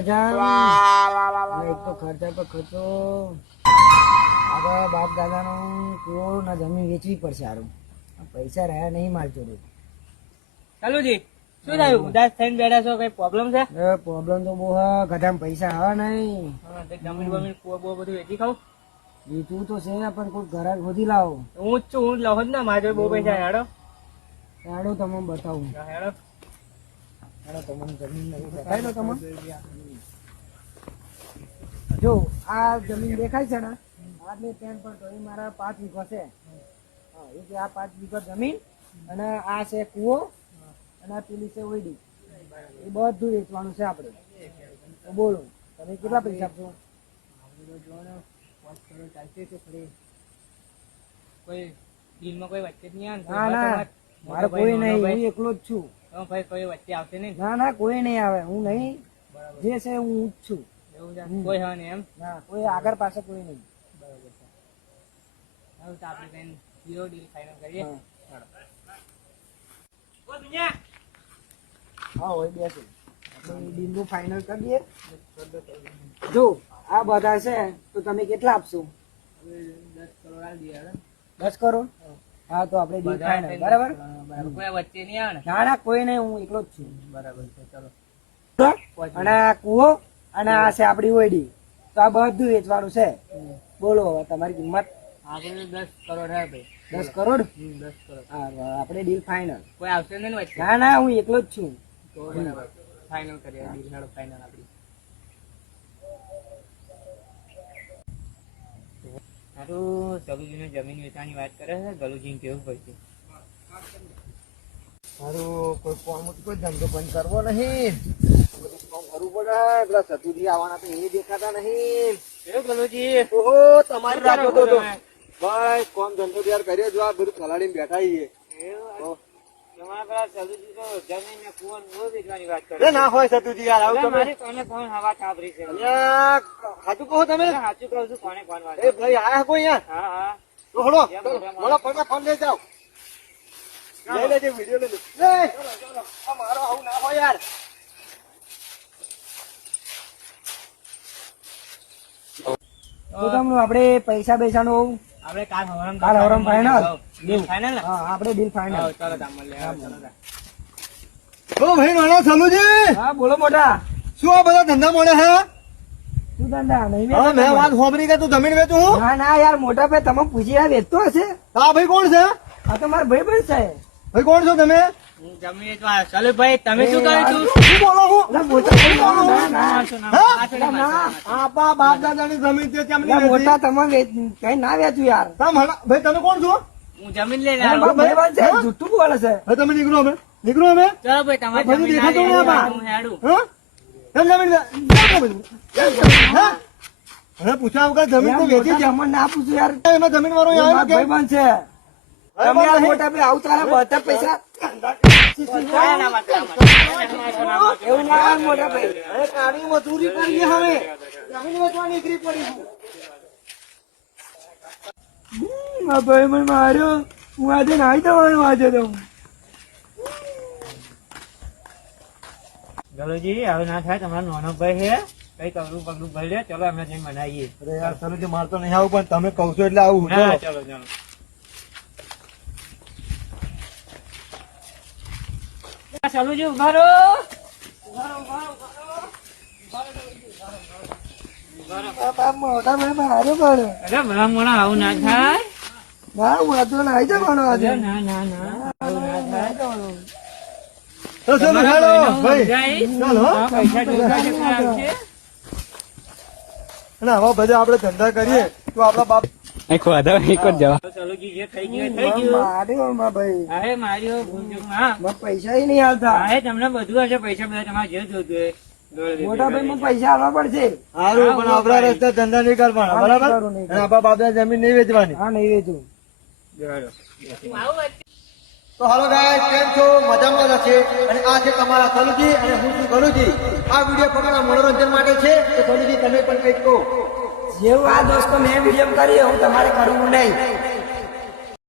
હજાર એક તો ખર્ચા પર ખર્ચો. આગળ બાપ દાદાનો કુવો ના જમીન વેચવી પડશે સારું પૈસા રહ્યા નહીં માર જોડે ચાલુજી શું થયું? ઉદાસ થઈને બેઠા છો? કઈ પ્રોબ્લેમ છે? પ્રોબ્લેમ તો બહુ હે ગધામ પૈસા હા નહીં. જમીન બમીન કુવો બહુ બધું વેચી ખાવ વેચવું તો છે પણ કોઈ ઘરાક શોધી લાવો. હું જ છું હું જ લાવો જ ને મારે બહુ પૈસા હેડો. હેડો તમે બતાવું. હેડો. તમને જો આ જમીન દેખાય છે ને? આ બે પેન પર તો મારા પાંચ વીઘો છે. એટલે આ પાંચ વીઘો જમીન અને આ છે કુવો અને આ પેલી છે ઓઈડી એ બધું વેચવાનું છે આપણે બોલો તમે કેટલા પૈસા આપશો? કોઈ દિલમાં કોઈ વાત નહીં મારે કોઈ નહીં હું એકલો જ છું. તો ભાઈ કોઈ વચ્ચે આવશે નહીં? ના ના કોઈ નહીં આવે. હું નહીં. જે છે હું જ છું. એવું છે? કોઈ હા નહીં એમ? ના કોઈ આગળ પાસે કોઈ નહીં. હવે તો આપણે કઈ ઝીરો ડીલ ફાઇનલ કરીએ. ઓ દુનિયા! હા હોય બેસે. આપણે ડીલનું ફાઇનલ કરી જો આ બધા છે તો તમે કેટલા આપશો? દસ કરોડ આલી દસ કરોડ? હા તો આપણે ડીલ બરાબર? કોઈ વચ્ચે નહીં આવે ના? ના કોઈ નહીં હું એકલો જ છું. બરાબર છે ચલો. અને આ કુવો અને આ છે આપડી ઓયડી. તો આ બધું વેચવાનું છે. બોલો હવે તમારી કિંમત? આપણે દસ કરોડ હે ભાઈ. દસ કરોડ? દસ કરોડ. હા આપણે ડીલ ફાઇનલ કોઈ આવશે નહીં ના ના હું એકલો જ છું. ફાઈનલ કરીએ ડીલ હેડો ફાઇનલ હારું ગલુજીને જમીન વેચવાની વાત કરે છે ગલુજીને કેવું પડશે મારું કોઈ કોમ કોઈ ધંધો બંધ કરવો નહીં. કામ કરવું પડે. પેલા સતુજી આવવાના તો એ દેખાતા નહીં. કેવું ગલુજી. ઓહો તમારી શું તો ભાઈ કોમ ધંધો તૈયાર કર્યો જો આ બધું કલાડીને બેઠા છીએ. ને હોય સતુજી યાર આવું તમે. કોણ હવા થાપરી છે? સાચું કહો તમે? સાચું કહું છું કોને કોણ વાત એ ભાઈ આયા કોઈ યાર હા હા. તો હળો કેમ બોલે મારે? મને ફોન ફોન લઈ જાઓ. લઈ લેજે વિડિયો લઈ લે આ મારો આવું ના હોય યાર. તો આપણે પૈસા પૈસા નું આપણે કાલ હવારમ કાલ હવારમ final? ડીલ ફાઇનલ હા આપણે ડીલ ફાઇનલ હા, ચાલો તામલ લે આવો, ચાલો ઓ ભાઈ નાનો સલુજી! હા બોલો મોટા. શું આ બધા ધંધા મળે હા? મેં વાત સાંભળી કે તું જમીન વેચું હું? ના ના યાર મોટા ભાઈ તમે પૂછી રહ્યા વેચતો હશે? આ ભાઈ કોણ છે? આ તો મારા ભાઈ પણ છે. ભાઈ કોણ છો તમે? હું જમીન વેચવા આવ્યો. ચાલો ભાઈ તમે શું કર્યું તું શું બોલો હું? અલા, મોટા તેમ કઈ ના વેચું યાર. ભાઈ તમે કોણ છો? હું જમીન લઈને જુઠ્ઠું બોલે છે. તમે નીકળો અમે નીકળો અમે ચાલો ભાઈ તમારે દેખાતું જમીન પૂછ્યા વગર તો વેચી છે. ના પૂછું યાર. એમાં જમીન વાળો એ આવ્યો મારા કે? ભાઈ છે. તમે મોટા બધા પૈસા. એવું ના મોટા અરે કાળી મજૂરી કરીએ હવે. જમીન વેચવા નીકળી પડી હમ, ભાઈ મને માર્યો. હું આજે નાઈ જવાનું આજે તો ગલુજી હવે ના થાય તમારો નાનો ભાઈ છે. કઈ કગડું પગડું ભરી લે ચલો અમે જઈને મનાવીએ. અરે યાર ચલો જે મારતો નહીં આવું પણ તમે કહો છો એટલે આવું ના ચલો. ચલો ચલો. ચાલુજી ઊભા રહો. મોટા ભાઈ માર્યો પણ અરે ભલા મોણા આવું ના થાય. ના હું આજે. ના ના ના આવું ના થાય. તો ચલો તમારા ભાઈ. ચાલો પૈસા જોઈતા છે ખરા આવશે? અને આવા બધા આપણે ધંધા કરીએ તો આપણા બાપ ચાલુજી જે થઈ ગયું એ થઈ ગયું. માર્યો મારા ભાઈ. અરે માર્યો હા. પૈસા ય નહીં આવતા. હા, તમને બધું હશે પૈસા બધા તમારે જે જોતું. મોટા ભાઈ મને પૈસા આવવા પડશે. સારું પણ આપણા રસ્તા ધંધા નહીં કરવાના બરાબર? અને આપણા બાપ જમીન નહીં વેચવાની. હા નહીં વેચું. તો હાલો ગાય કેમ છો? મજામાં જ છે અને આ છે તમારા સલુજી અને હું છું ગલુજી. આ વીડિયો ફક્ત મનોરંજન માટે છે. તો સલુજી, તમે પણ કંઈક કહો. જેવું આ દોસ્તો મેં વીડિયો કરી હું તમારે કરવું નહીં